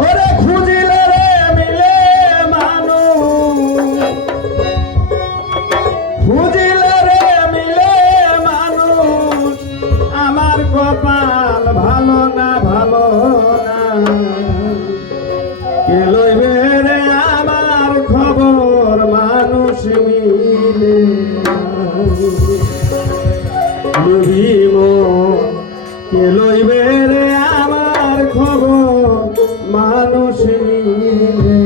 ওরে খুঁজিলে রে মিলে মানুষ, খুঁজিলে রে মিলে মানুষ, আমার কপাল ভালো না ভালো না। কে লইবে রে আমার খবর মানুষ মিলে লুহিব, কে লইবে রে আমার খবর মানুষ মিলে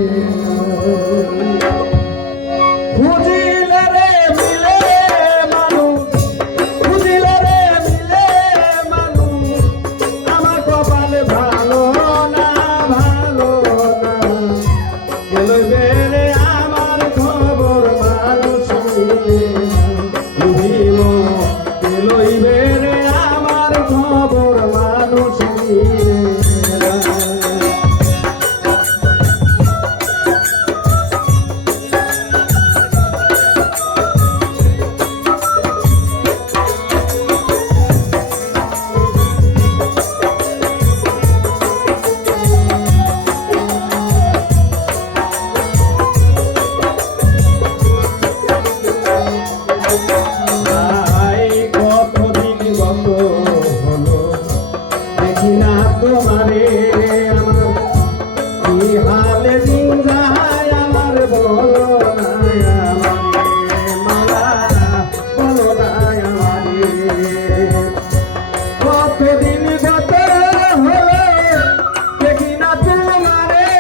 খুঁজিলে রে মিলে মানুষ, খুঁজিলে রে মিলে মানুষ, আমার কপাল ভালো না ভালো না। কে লইবে রে আমার খবর মানুষ মিলে লুহিব, কে লইবে রে আমার খবর মানুষ মিলে। তোমারে আমার কি হালে দিন যায় আমার বলো না আমারে মালা, বলো না আমারে কতদিন গত হলো দেখি না তোমারে,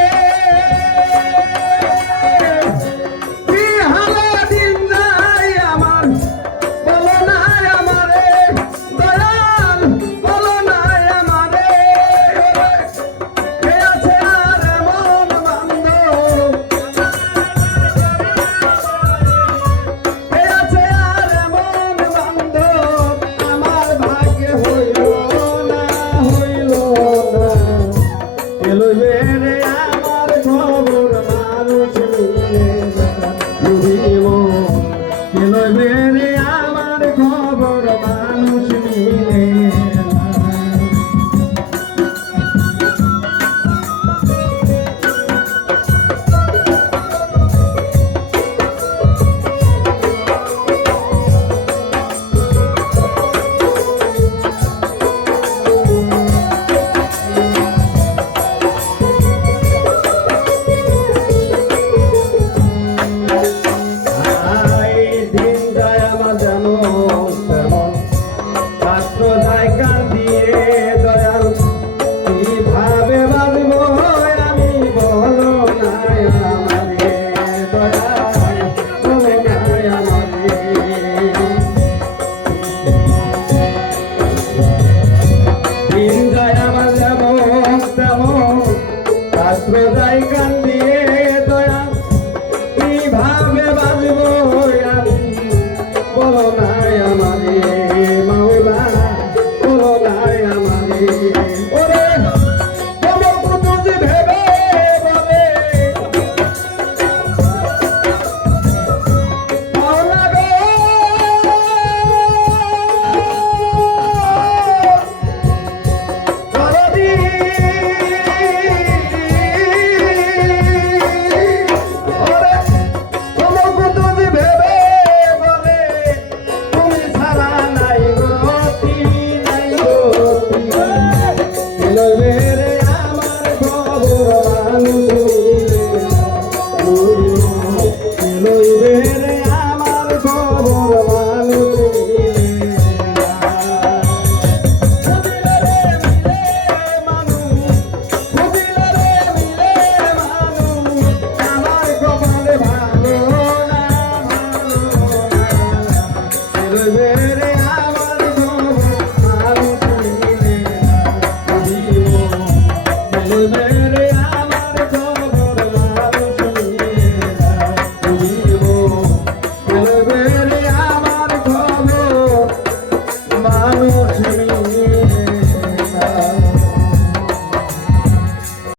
কি হালে দিন যায় আমার বলো না আমারে দয়াল, বলো না আমারে। আমার খবর মানুষ মিলে ভাবে বাজব আমি বলো নাই আমারে মাওলা, বলো নাই আমারে।